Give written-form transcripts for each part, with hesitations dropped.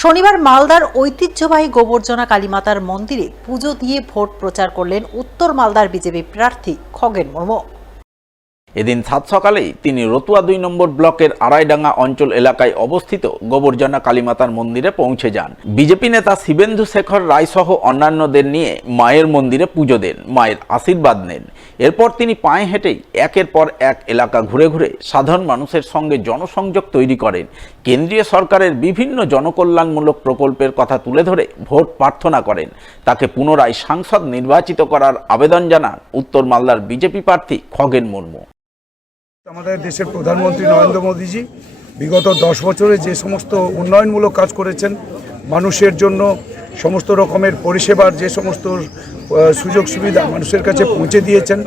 শনিবার মালদার ঐতিহ্যবাহী গোবর্জনা কালীমাতার মন্দিরে পুজো দিয়ে ভোট প্রচার করলেন উত্তর মালদার বিজেপি প্রার্থী খগেন মুর্মু। এদিন সাত সকালেই তিনি রতুয়া ২ নম্বর ব্লকের আড়াইডাঙ্গা অঞ্চল এলাকায় অবস্থিত গোবর্জনা কালীমাতার মন্দিরে পৌঁছে যান। বিজেপি নেতা শিবেন্দু শেখর রায় সহ অন্যান্যদের নিয়ে মায়ের মন্দিরে পুজো দেন, মায়ের আশীর্বাদ নেন। এরপর তিনি পায়ে হেঁটেই একের পর এক এলাকা ঘুরে ঘুরে সাধারণ মানুষের সঙ্গে জনসংযোগ তৈরি করেন। কেন্দ্রীয় সরকারের বিভিন্ন জনকল্যাণমূলক প্রকল্পের কথা তুলে ধরে ভোট প্রার্থনা করেন। তাকে পুনরায় সাংসদ নির্বাচিত করার আবেদন জানান উত্তর মালদার বিজেপি প্রার্থী খগেন মুর্মু। আমাদের দেশের প্রধানমন্ত্রী নরেন্দ্র মোদীজি বিগত 10 বছরে যে সমস্ত উন্নয়নমূলক কাজ করেছেন, মানুষের জন্য সমস্ত রকমের পরিষেবার যে সমস্ত সুযোগ সুবিধা মানুষের কাছে পৌঁছে দিয়েছেন,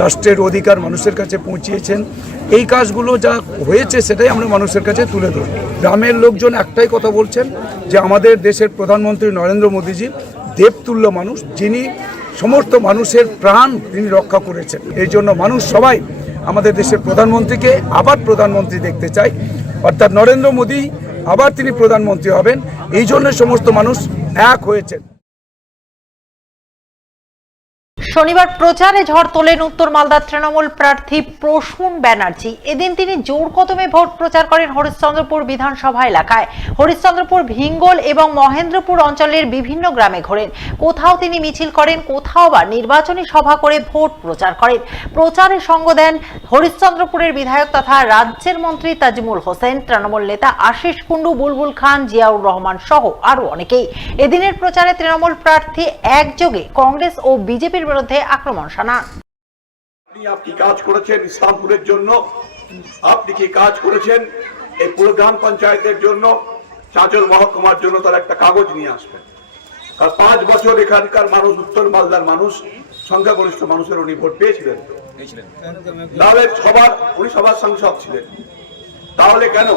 রাষ্ট্রের অধিকার মানুষের কাছে পৌঁছিয়েছেন, এই কাজগুলো যা হয়েছে সেটাই আমরা মানুষের কাছে তুলে ধরি। গ্রামের লোকজন একটাই কথা বলছেন যে আমাদের দেশের প্রধানমন্ত্রী নরেন্দ্র মোদীজি দেবতুল্য মানুষ, যিনি সমস্ত মানুষের প্রাণ তিনি রক্ষা করেছেন। এই জন্য মানুষ সবাই আমাদের দেশের প্রধানমন্ত্রীকে আবার প্রধানমন্ত্রী দেখতে চাই, অর্থাৎ নরেন্দ্র মোদী আবার তিনি প্রধানমন্ত্রী হবেন। এই জন্য সমস্ত মানুষ এক হয়েছেন। শনিবার প্রচারে ঝড় তোলেন উত্তর মালদার তৃণমূল প্রার্থী প্রসূন ব্যানার্জি। এদিন তিনি জোর কদমে ভোট প্রচার করেন হরিশ্চন্দ্রপুর বিধানসভা এলাকায়। হরিশ্চন্দ্রপুর, ভিঙ্গল এবং মহেন্দ্রপুর অঞ্চলের বিভিন্ন গ্রামে ঘোরেন। কোথাও তিনি মিছিল করেন, কোথাও বা নির্বাচনী সভা করে ভোট প্রচার করেন। প্রচারে সঙ্গ দেন হরিশ্চন্দ্রপুরের বিধায়ক তথা রাজ্যের মন্ত্রী তাজিমুল হোসেন, তৃণমূল নেতা আশিস কুন্ডু, বুলবুল খান, জিয়াউর রহমান সহ আরো অনেকেই। এদিনের প্রচারে তৃণমূল প্রার্থী একযোগে কংগ্রেস ও বিজেপির বিরুদ্ধে আক্রমণ শানান। আপনি কাজ করেছেন ইসলামপুরের জন্য, আপনি কি কাজ করেছেন এই পুরো গ্রাম পঞ্চায়েতের জন্য, চাঁচল মহকুমার জন্য, তার একটা কাগজ নিয়ে আসবেন। আর 5 বছর এখানকার মানুষ, উত্তর মালদার মানুষ, সংখ্যাগরিষ্ঠ মানুষের উনি ভোট পেয়েছিলেন। তাহলে উনি সবার সাংসদ ছিলেন, তাহলে কেন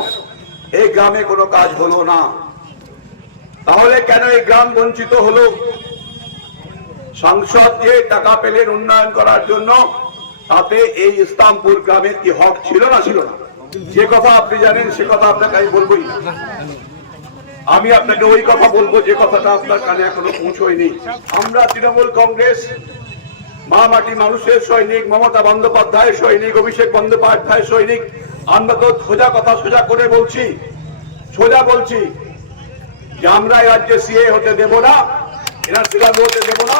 এই গ্রামে কোনো কাজ হলো না? তাহলে কেন এই গ্রাম বঞ্চিত হলো? সাংসদ যে টাকা পেলেন উন্নয়ন করার জন্য, তাতে এই ইসলামপুর গ্রামের কি হক ছিল না ছিল না? যে কথা আপনি জানেন সে কথা আপনাকে আমি বলবোই না। আমি আপনাকে ওই কথা বলবো যে কথাটা আপনার কানে এখনো পৌঁছয়নি। আমরা তৃণমূল কংগ্রেস, মা মাটি মানুষের সৈনিক, মমতা বন্দ্যোপাধ্যায়ের সৈনিক, অভিষেক বন্দ্যোপাধ্যায়ের সৈনিক। আমরা তো সোজা কথা সোজা করে বলছি, সোজা বলছি যে আমরা এই রাজ্যে সিএ হতে দেব না, এনআরসি লাগু হতে দেব না।